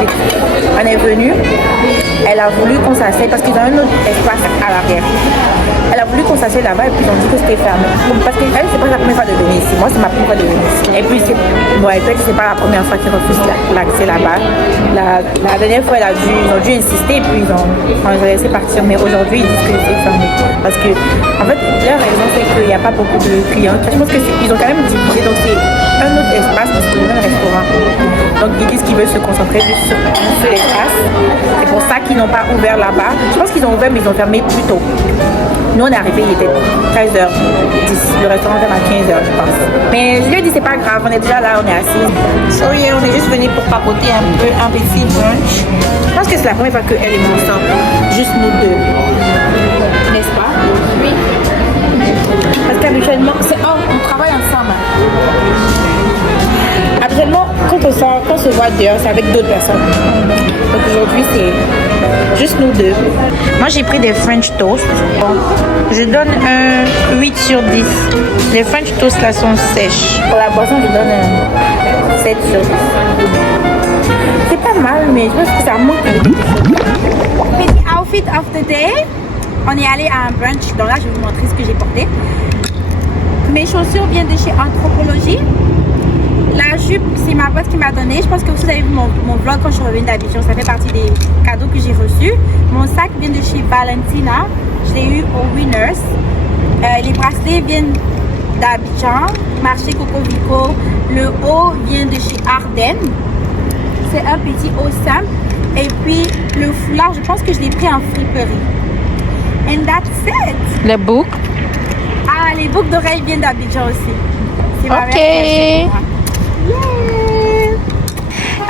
exprès. On est venu, elle a voulu qu'on s'asseye parce qu'ils ont un autre espace à l'arrière. Elle a voulu qu'on s'asseye là-bas et puis ils ont dit que c'était fermé. Parce qu'elle, c'est pas la première fois de venir ici. Moi, c'est ma première fois de venir ici. Et puis, c'est pas la première fois qu'ils refusent l'accès là-bas. La dernière fois, ils ont dû insister et puis ils ont laissé partir. Mais aujourd'hui, ils disent que c'est fermé. Parce que, en fait, leur raison, c'est qu'il n'y a pas beaucoup de clients. Je pense qu'ils ont quand même divisé. Donc, c'est un autre espace parce que c'est un restaurant. Donc, ils disent qu'ils veulent se concentrer juste sur un seul espace. C'est pour ça qu'ils n'ont pas ouvert là-bas. Je pense qu'ils ont ouvert, mais ils ont fermé plus tôt. Nous, on est arrivés, il était 13h10. Le restaurant ferme à 15h, je pense. Mais je lui ai dit, c'est pas grave, on est déjà là, on est assis. So, yeah, on est juste venus pour papoter un petit brunch. Je pense que c'est la première fois qu'elle et moi ensemble. Juste nous deux. N'est-ce pas? Oui. Parce qu'habituellement, on travaille ensemble. Habituellement, quand on se voit dehors, c'est avec d'autres personnes. Donc aujourd'hui, c'est juste nous deux. Moi, j'ai pris des French toast. Bon, je donne un 8 sur 10. Les French toast là sont sèches. Pour la boisson, je donne un 7 sur 10. C'est pas mal, mais je pense que ça manque un peu. Petit outfit of the day. On est allé à un brunch. Donc là, je vais vous montrer ce que j'ai porté. Mes chaussures viennent de chez Anthropologie. La jupe, c'est ma pote qui m'a donné. Je pense que vous avez vu mon vlog quand je suis revenue d'Abidjan. Ça fait partie des cadeaux que j'ai reçus. Mon sac vient de chez Valentina. Je l'ai eu au Winners. Les bracelets viennent d'Abidjan, marché Coco Vico. Le haut vient de chez Ardennes. C'est un petit haut simple. Et puis le foulard, je pense que je l'ai pris en friperie. And that's it. Les boucles. Ah, les boucles d'oreilles viennent d'Abidjan aussi. C'est ma Ok. mère.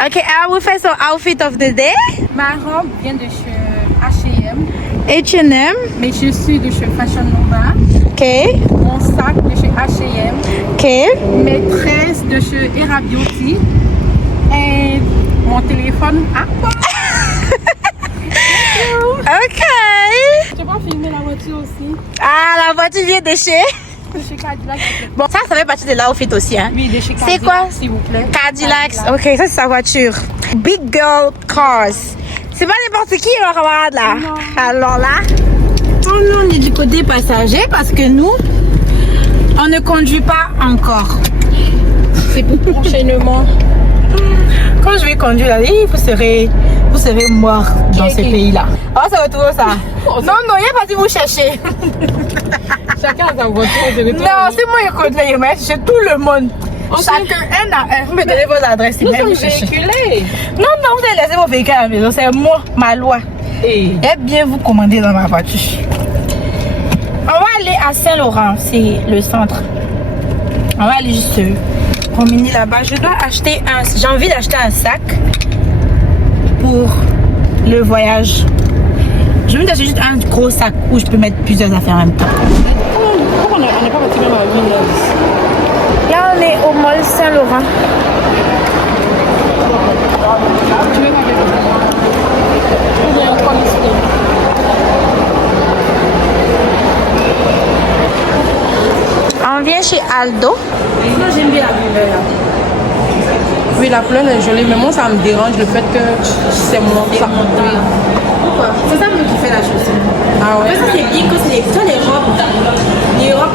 Ok, I will face our outfit of the day. Ma robe vient de chez H&M. H&M. Mes chaussures de chez Fashion Nova. Ok. Mon sac de chez H&M. Ok. Mes tresses de chez Era Beauty. Et mon téléphone Apple. Ok. Tu vas filmer la voiture aussi. Ah, la voiture vient de chez... De chez Cadillac. Bon, ça fait partie de l'outfit aussi, hein. Oui, de chez Cadillac. C'est quoi? S'il vous plaît. Cadillac. Ok, ça c'est sa voiture. Big Girl Cars. C'est pas n'importe qui, mon camarade, là. Non. Alors là... On est du côté passager parce que nous, on ne conduit pas encore. C'est pour prochainement. Quand je vais conduire là, vous serez mort dans ces pays-là. Ah, ça va tout ça. Non, il n'y a pas de vous chercher. Chacun a sa voiture. Non, c'est moi qui conduis, je vais chercher tout le monde. Chacun un à un. Vous me donnez vos adresses. Nous sommes véhiculés. Non, vous allez laisser vos véhicules à la maison. C'est moi, ma loi. Et Et bien vous commander dans ma voiture. On va aller à Saint-Laurent, c'est le centre. On va aller juste promener là-bas. Je dois acheter j'ai envie d'acheter un sac pour le voyage. Je veux acheter juste un gros sac où je peux mettre plusieurs affaires en même temps. pourquoi on n'est pas parti même à Winners? Là, on est au mall Saint-Laurent. Tu veux avec moi? Ou bien encore ici? On vient chez Aldo. Moi, j'aime bien la couleur là. Oui, la couleur est jolie, mais moi ça me dérange le fait que c'est mon ça. Pourquoi? C'est ça qui fait la chaussure. Ah En ouais. fait, ça c'est bien que c'est les robes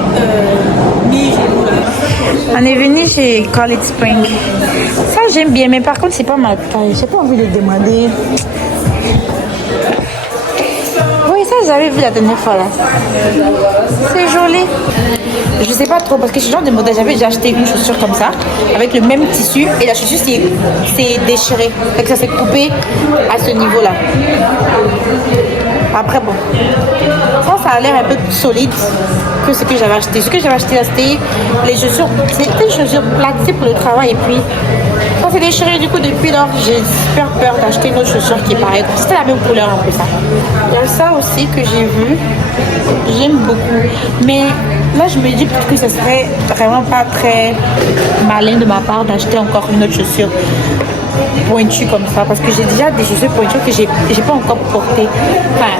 mi-genou là. On est venu chez College Spring. Ça, j'aime bien, mais par contre, c'est pas ma taille. J'ai pas envie de demander. Oui, ça, j'avais vu la dernière fois là. C'est joli. Je sais pas trop parce que ce genre de modèle, j'avais déjà acheté une chaussure comme ça avec le même tissu et la chaussure c'est déchiré. Fait que ça s'est coupé à ce niveau là. Après bon, ça a l'air un peu plus solide que ce que j'avais acheté. Ce que j'avais acheté là, c'était les chaussures, c'était des chaussures plates pour le travail et puis ça s'est déchiré du coup depuis lors j'ai super peur d'acheter une autre chaussure qui est pareille. C'était la même couleur un peu ça. Il y a ça aussi que j'ai vu, j'aime beaucoup. Mais là je me dis peut-être que ce serait vraiment pas très malin de ma part d'acheter encore une autre chaussure pointue comme ça parce que j'ai déjà des chaussures pointues que j'ai pas encore portées. Enfin,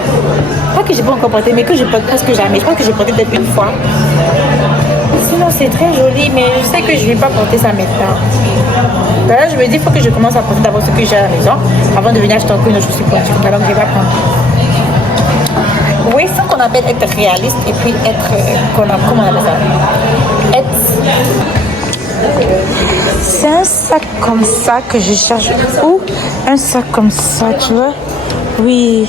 pas que j'ai pas encore porté mais que je porte presque jamais. Je pense que j'ai porté peut-être une fois. Sinon c'est très joli mais je sais que je vais pas porter ça maintenant. Là, je me dis, il faut que je commence à profiter d'avoir ce que j'ai à la maison avant de venir acheter encore une autre chose pour acheter. Donc, je vais pas prendre. Oui, c'est ce qu'on appelle être réaliste et puis être. Comment on appelle ça? C'est un sac comme ça que je cherche. Ou un sac comme ça, tu vois? Oui.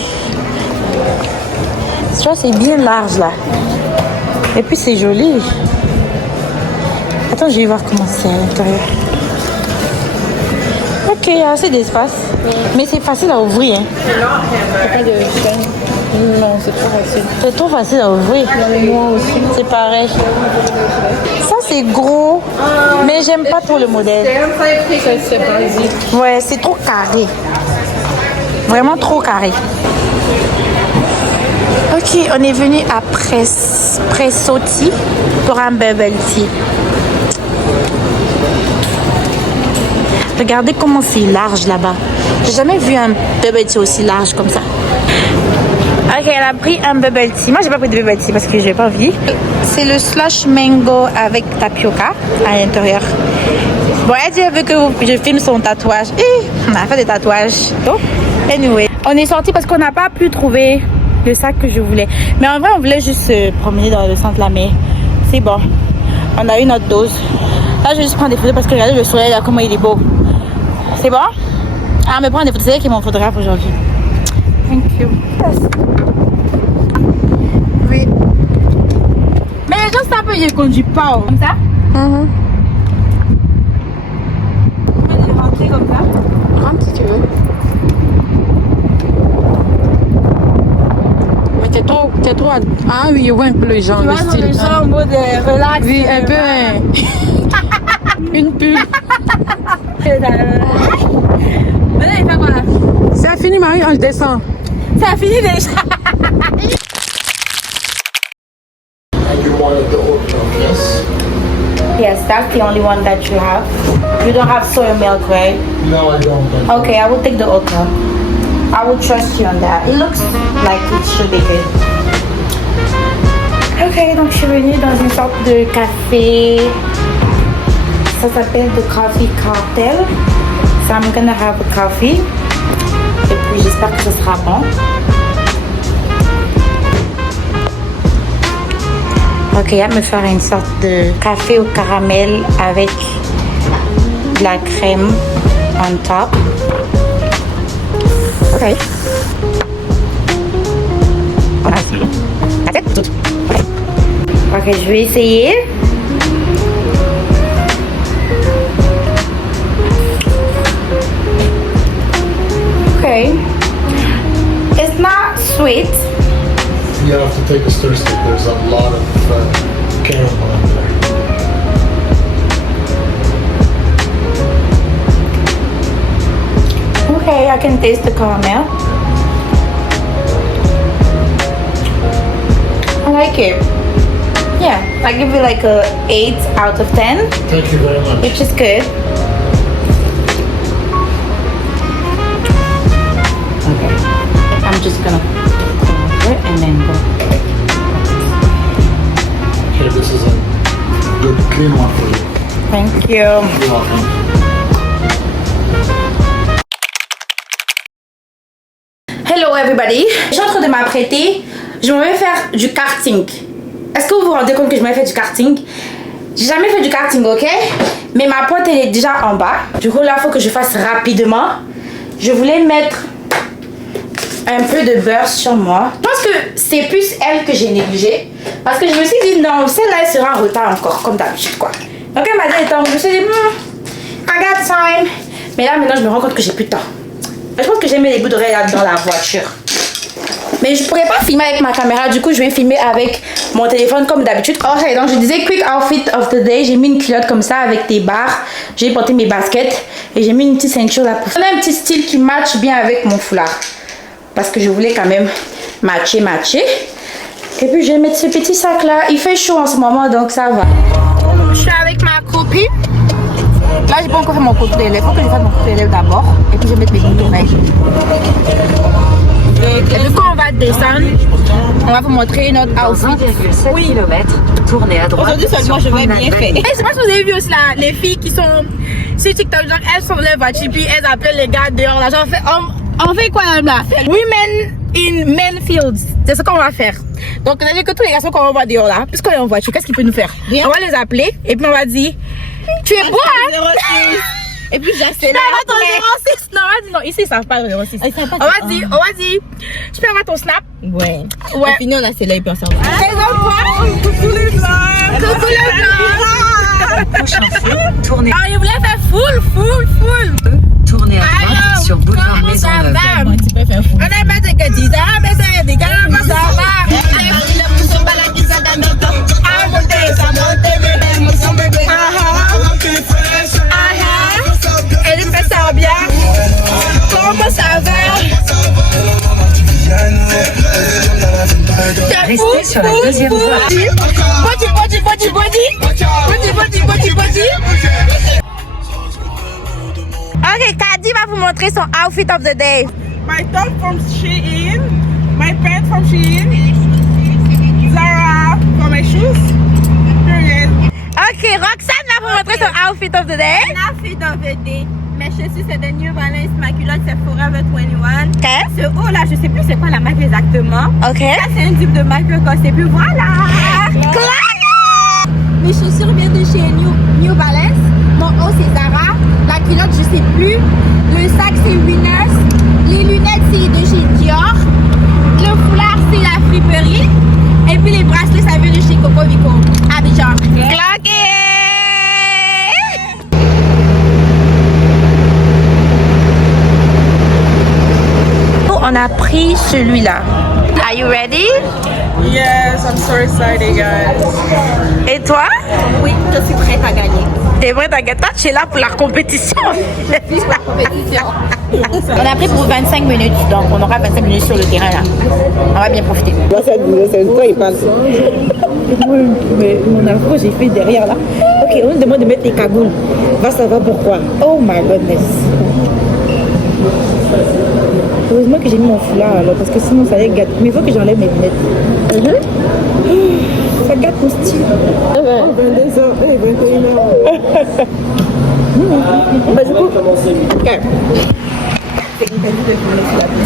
Tu vois, c'est bien large là. Et puis c'est joli. Attends, je vais voir comment c'est à l'intérieur. Ok, il y a assez d'espace. Mais c'est facile à ouvrir. Hein. Pas de chaîne. Non, c'est trop facile. C'est trop facile à ouvrir. Moi aussi. C'est pareil. Ça c'est gros, mais j'aime pas trop le modèle. C'est basique. Ouais, c'est trop carré. Vraiment trop carré. Ok, on est venu à Pressotti pour un bubble tea. Regardez comment c'est large là-bas. J'ai jamais vu un bubble tea aussi large comme ça. Ok, elle a pris un bubble tea. Moi, j'ai pas pris de bubble tea parce que j'ai pas envie. C'est le slush mango avec tapioca à l'intérieur. Bon, elle dit elle veut que je filme son tatouage. On a fait des tatouages. Oh. Anyway, on est sorti parce qu'on n'a pas pu trouver le sac que je voulais. Mais en vrai, on voulait juste se promener dans le centre là, mais c'est bon. On a eu notre dose. Là, je vais juste prendre des photos parce que regardez le soleil là, comment il est beau. C'est bon? Ah, mais prendre des photos, c'est elle qui est mon photographe aujourd'hui. Thank you. Oui. Mais les gens savent que je ne conduis pas. Oh. Comme ça? Je vais rentrer comme ça. Rentre si tu veux. Mais t'es trop Ah oui, je vois un peu le genre, Tu le vois, style. les gens en mode relax. Oui, un peu. Hein. Une pub. Maintenant, il fait quoi là? Ça a fini, Marie, on descend. Ça a fini déjà. Yes, that's the only one that you have. You don't have soy milk, right? No, I don't. Okay, I will take the oat milk. I will trust you on that. It looks like it should be good. Ok, donc je suis venue dans une sorte de café. Ça s'appelle The Coffee Cartel. So I'm gonna have a coffee. Et puis j'espère que ce sera bon. Ok, elle va me faire une sorte de café au caramel avec de la crème on top. Ok. Ok, je vais essayer. Okay. It's not sweet. You have to take a stir stick. There's a lot of caramel in there. Okay, I can taste the caramel. I like it. Yeah, I give it like a 8 out of 10, Thank you very much. which is good. Okay, I'm just gonna pour it and then go. Here, this is a good clean one for you. Thank you. You're welcome. Hello everybody. Je suis en train de m'apprêter. Je m'en vais faire du karting. Est-ce que vous vous rendez compte que je m'en vais faire du karting? J'ai jamais fait du karting, ok? Mais ma pointe elle est déjà en bas. Du coup là, il faut que je fasse rapidement. Je voulais mettre un peu de beurre sur moi. Je pense que c'est plus elle que j'ai négligé. Parce que je me suis dit non, celle-là elle sera en retard encore, comme d'habitude quoi. Donc elle m'a dit attends, je me suis dit I got time. Mais là maintenant je me rends compte que j'ai plus de temps. Je pense que j'ai mis les bouts d'oreilles dans la voiture. Mais je pourrais pas filmer avec ma caméra, du coup je vais filmer avec mon téléphone comme d'habitude. Ok, donc je disais quick outfit of the day. J'ai mis une culotte comme ça avec des barres. J'ai porté mes baskets et j'ai mis une petite ceinture là pour donner un petit style qui match bien avec mon foulard. Parce que je voulais quand même matcher. Et puis je vais mettre ce petit sac là. Il fait chaud en ce moment donc ça va. Je suis avec ma copine. Là j'ai pas encore fait mon contour des lèvres. Il faut que je fasse mon contour des lèvres d'abord. Et puis je vais mettre mes boucles d'oreilles. Et du coup on va descendre. On va vous montrer notre outfit. 7 km tournez à droite. Aujourd'hui seulement, je vais bien faire. Et je sais pas si vous avez vu aussi là, les filles qui sont sur TikTok, genre elles sont dans leur voiture puis elles appellent les gars dehors. Là, genre on fait quoi là? Women in men fields. C'est ce qu'on va faire. Donc c'est-à-dire que tous les garçons qu'on va dehors là, puisqu'on est en voiture, qu'est-ce qu'ils peuvent nous faire? Rien. On va les appeler et puis on va dire tu es beau hein? 06. Et puis j'accélère. Ton 06. Non, on va dire non, ici ils savent pas le 06. Ils savent pas On va dire, je peux avoir ton snap? Ouais. Ouais. Et puis nous on accélère et puis on s'en va. Coucou les blancs. Coucou les blancs. Prochain feu, tournez, Ah, il voulait faire full. tournez à droite sur boulevard Comment ça Maisonneuve. va? Tu peux faire fou. On a pas de que mais ça des gars, ça va. Elle fait ça bien. Comment ça va? Restez sur la deuxième voie. Body. Ok, Kadi va vous montrer son outfit of the day. My top from Shein, my pants from Shein, Zara for my shoes. Period. Ok, Roxane va vous montrer son outfit of the day. Outfit of the day. Mes chaussures c'est de New Balance, ma culotte c'est Forever 21. Ok. Ce haut là, je sais plus c'est quoi la marque exactement. Ok. Ça c'est un type de marque que c'est plus voilà. Mes chaussures viennent de chez New Balance. Mon haut c'est Zara. La culotte je sais plus. Le sac c'est Winners. Les lunettes c'est de chez Dior. Le foulard c'est la friperie. Et puis les bracelets ça vient de chez Coco Vico. Abidjan. Claqué. On a pris celui-là. Are you ready? Yes, I'm so excited, guys. Et toi? Oui, je suis prête à gagner. T'es vrai, t'inquiète pas, tu es là pour la compétition. On a pris pour 25 minutes, donc on aura 25 minutes sur le terrain là. On va bien profiter. Mais mon afro, j'ai fait derrière là. Ok, on me demande de mettre les cagoules. Va savoir pourquoi. Oh my goodness. Heureusement que j'ai mis mon foulard alors, parce que sinon ça allait gâter. Mais il faut que j'enlève mes lunettes. Ça gâte mon style. 22h, 21h. Bah du coup, ok. C'est une petite de filmer sur la piste.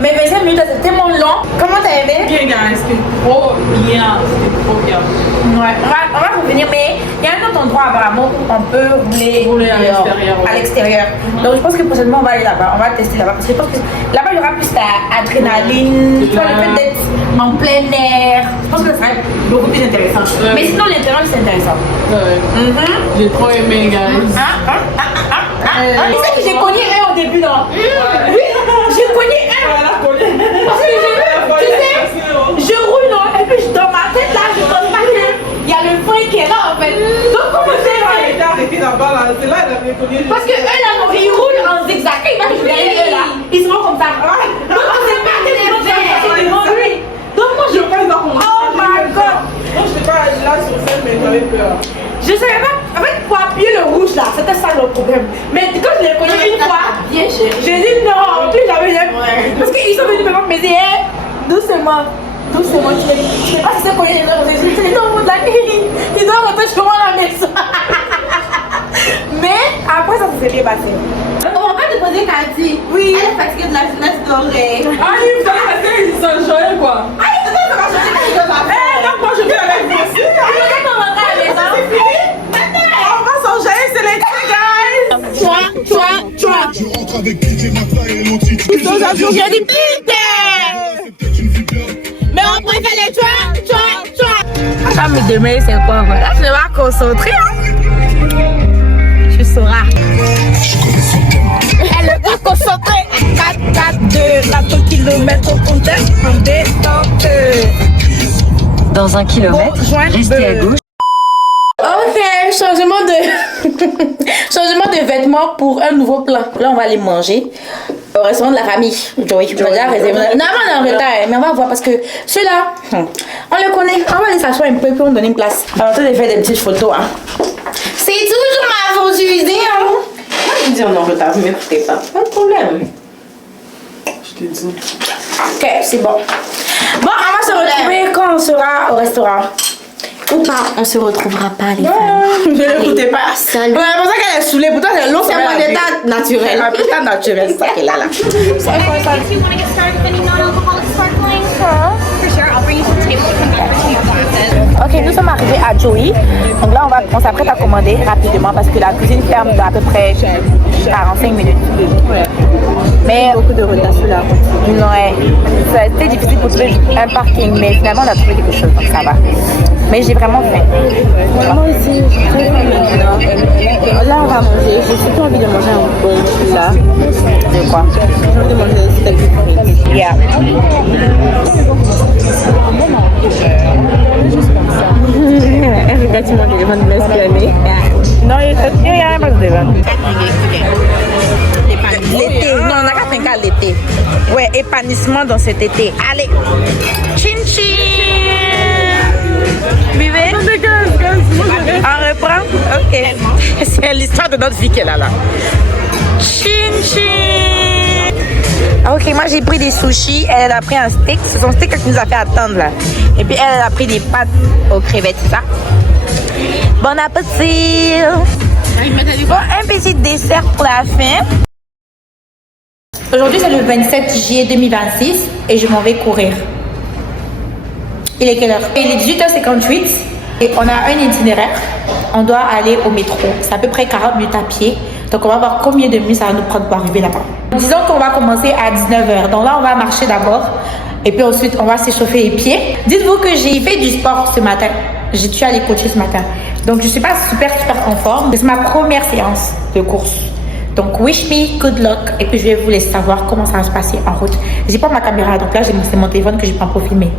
Mais 25 minutes, c'est tellement long. Comment t'as aimé? Bien, guys, c'était trop bien. Ouais, on va revenir, mais il y a un autre endroit apparemment où on peut rouler à dehors, l'extérieur, ouais. à l'extérieur. Donc je pense que prochainement on va aller là-bas, on va tester là-bas parce que je pense que là-bas il y aura plus d'adrénaline, tu vois, le fait d'être en plein air. Je pense que ça serait beaucoup plus intéressant. Ouais. Mais sinon l'intérieur c'est intéressant. Ouais. J'ai trop aimé, guys. Tu sais que j'ai cogné un au début, non? Oui, j'ai cogné un. Parce que tu sais, je roule, non? Et puis dans ma tête là, je pense pas qu'il y a le frein qui est là en fait. Donc comment c'est fait? Parce que eux là, non, ils roulent en zigzag. Ils vont derrière eux là. Ils se vont comme ça. Donc on sait pas que les gens sont devant lui. Donc moi je. Oh my god! Moi, je n'étais pas là sur scène, mais j'avais peur. Je savais pas. En fait, pour appuyer le rouge là, c'était ça le problème. Mais quand je l'ai connu une fois, j'ai dit non, plus jamais. Parce qu'ils sont venus me voir, mais hey, doucement, tu sais pas si c'est connu les gens. J'ai dit non, ils doivent rentrer chez moi à la maison. Mais après ça s'est bien passé. On va te poser Cathy. Oui. Elle est fatiguée de la jeunesse dorée. Ah, ils vous avez passé, ils sont joyeux, quoi. Ah, c'est ça, ça va changer quelque chose à faire. Eh, donc moi, je viens avec vous aussi. C'est fini. On va s'enjailler, c'est les guys. Tu rentres avec DJ Mata et l'autre. J'ai dit mais on préfère les toi. Ça me demande c'est quoi, là je vais me concentrer. Tu sauras. Elle est pas concentrée. 4-4-2, 4 km au compteur en détente. Dans 1 kilomètre, Bon, joindre restez à de- gauche. Ok, changement de changement de vêtements pour un nouveau plan. Là, on va aller manger au restaurant de la famille. Joey, on va déjà réserver. Non, on est en retard, mais on va voir parce que celui-là, on le connaît. On va aller s'asseoir un peu pour nous donner une place. Alors, on va faire des petites photos. Hein. C'est toujours ma faute, idée. Hein. Moi, je dis on est en retard, vous m'écoutez pas. Pas de problème. Je t'ai dit. Ok, c'est bon. Bon, on va se retrouver quand on sera au restaurant. Ou pas, on se retrouvera pas les femmes. Ne l'écoutez pas. Salut. Ouais, c'est pour ça qu'elle est saoulée. Pourtant, c'est long. C'est mon état naturel. Un état naturel, c'est ça qu'elle a là. If you want to get started with any non-alcoholic sparkling, for sure, I'll bring you to the table. You can grab between your glasses. Ok, nous sommes arrivés à Joey. Donc là, on s'apprête à commander rapidement parce que la cuisine ferme dans à peu près 45 minutes. Mais beaucoup de retard sur la route. Ouais, ça a été difficile pour trouver un parking, mais finalement, on a trouvé quelque chose, donc ça va. Mais j'ai vraiment faim. Moi aussi, j'ai très faim maintenant. Là, on va manger. J'ai surtout envie de manger un bon là. De quoi? J'ai envie de manger un steak frites. Yeah. Regarde, tu m'as dit de m'exclamer. Non, il n'y a rien de devant. L'été, non, on n'a qu'à faire l'été. Ouais, épanouissement dans cet été. Allez, chin chin. Buvez. On reprend. Ok. C'est l'histoire de notre vie qu'elle a là. Chin chin. Ok, moi j'ai pris des sushis. Elle a pris un steak. C'est son steak qui nous a fait attendre là. Et puis elle a pris des pâtes aux crevettes, c'est ça? Bon appétit. Bon, un petit dessert pour la fin. Aujourd'hui, c'est le 27 juillet 2026 et je m'en vais courir. Il est quelle heure? Il est 18h58 et on a un itinéraire. On doit aller au métro. C'est à peu près 40 minutes à pied. Donc, on va voir combien de minutes ça va nous prendre pour arriver là-bas. Disons qu'on va commencer à 19h. Donc là, on va marcher d'abord et puis ensuite, on va s'échauffer les pieds. Dites-vous que j'ai fait du sport ce matin. J'ai dû aller coacher ce matin. Donc, je ne suis pas super en forme. C'est ma première séance de course. Donc, wish me good luck. Et puis, je vais vous laisser savoir comment ça va se passer en route. J'ai pas ma caméra, donc là, c'est mon téléphone que je prends pour filmer.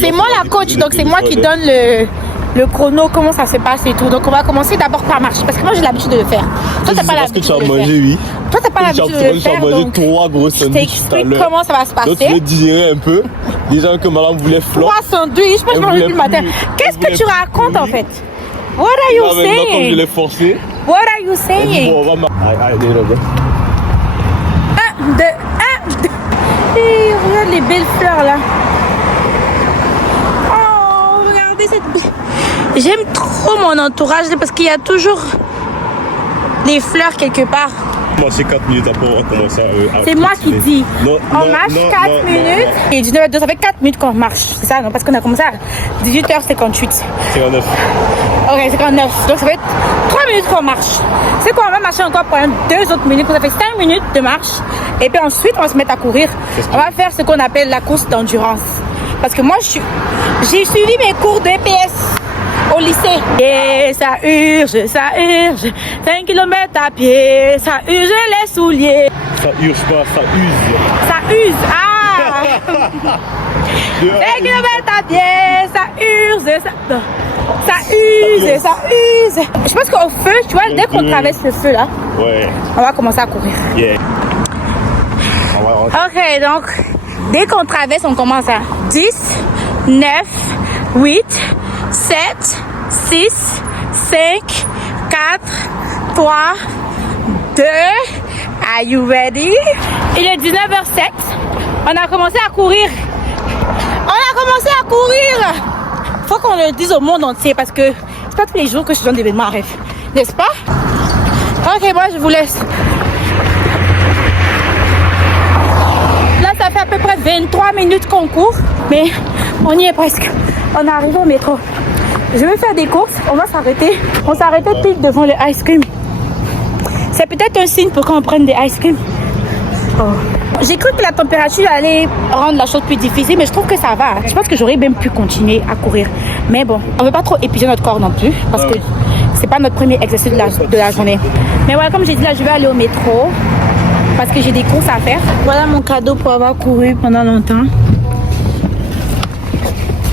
C'est moi la coach, donc c'est moi qui donne le chrono, comment ça se passe et tout. Donc, on va commencer d'abord par marcher. Parce que moi, j'ai l'habitude de le faire. Toi, t'as pas l'habitude de le faire. Oui. Toi, t'as pas l'habitude de le faire. Tu as mangé Donc, 3 gros je sandwichs tout à t'explique l'heure. comment ça va se passer. Donc, tu veux digérer un peu. Déjà que madame voulait flop. 3 sandwichs, moi, je mange depuis le matin. Qu'est-ce que tu racontes en fait? What are you Maintenant, comme je saying? l'ai forcé. What are you saying? Bon, on va allez, regarde. 1, 2, 1, 2. Et regarde les belles fleurs là. Oh, regardez cette belle. J'aime trop mon entourage parce qu'il y a toujours des fleurs quelque part. Marcher 4 minutes après, on va commencer à C'est moi qui dis. Non, On marche 4 minutes. Et 19h02, ça fait 4 minutes qu'on marche. C'est ça, non? Parce qu'on a commencé à 18h58. 59. Ok, 59. Donc ça fait 3 minutes qu'on marche. C'est quoi? On va marcher encore pendant 2 autres minutes. Ça fait 5 minutes de marche. Et puis ensuite, on va se mettre à courir. On va faire ce qu'on appelle la course d'endurance. Parce que moi, j'ai suivi mes cours de EPS au lycée. Et ça urge, ça urge. 5 km à pied, ça urge les souliers. Ça urge pas, ça use. Ça use. Ah! 5 km à pied, ça urge, ça use, ça use. Je pense qu'au feu, tu vois, dès qu'on traverse le feu là, Ouais. on va commencer à courir. Yeah. On va rentrer. Ok, donc, dès qu'on traverse, on commence à 10, 9, 8, 7, 6, 5, 4, 3, 2. Are you ready? Il est 19h07. On a commencé à courir. Faut qu'on le dise au monde entier parce que c'est pas tous les jours que je donne des événements à rêve. N'est-ce pas? Ok, moi je vous laisse. Là, ça fait à peu près 23 minutes qu'on court, mais on y est presque. On est arrivé au métro. Je vais faire des courses, on va s'arrêter. On s'est arrêté pile devant le ice cream. C'est peut-être un signe pour qu'on prenne des ice cream. Oh. J'ai cru que la température allait rendre la chose plus difficile, mais je trouve que ça va. Je pense que j'aurais même pu continuer à courir. Mais bon, on ne veut pas trop épuiser notre corps non plus, parce que c'est pas notre premier exercice de la journée. Mais voilà, comme j'ai dit là, je vais aller au métro, parce que j'ai des courses à faire. Voilà mon cadeau pour avoir couru pendant longtemps.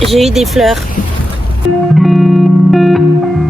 J'ai eu des fleurs. Bye.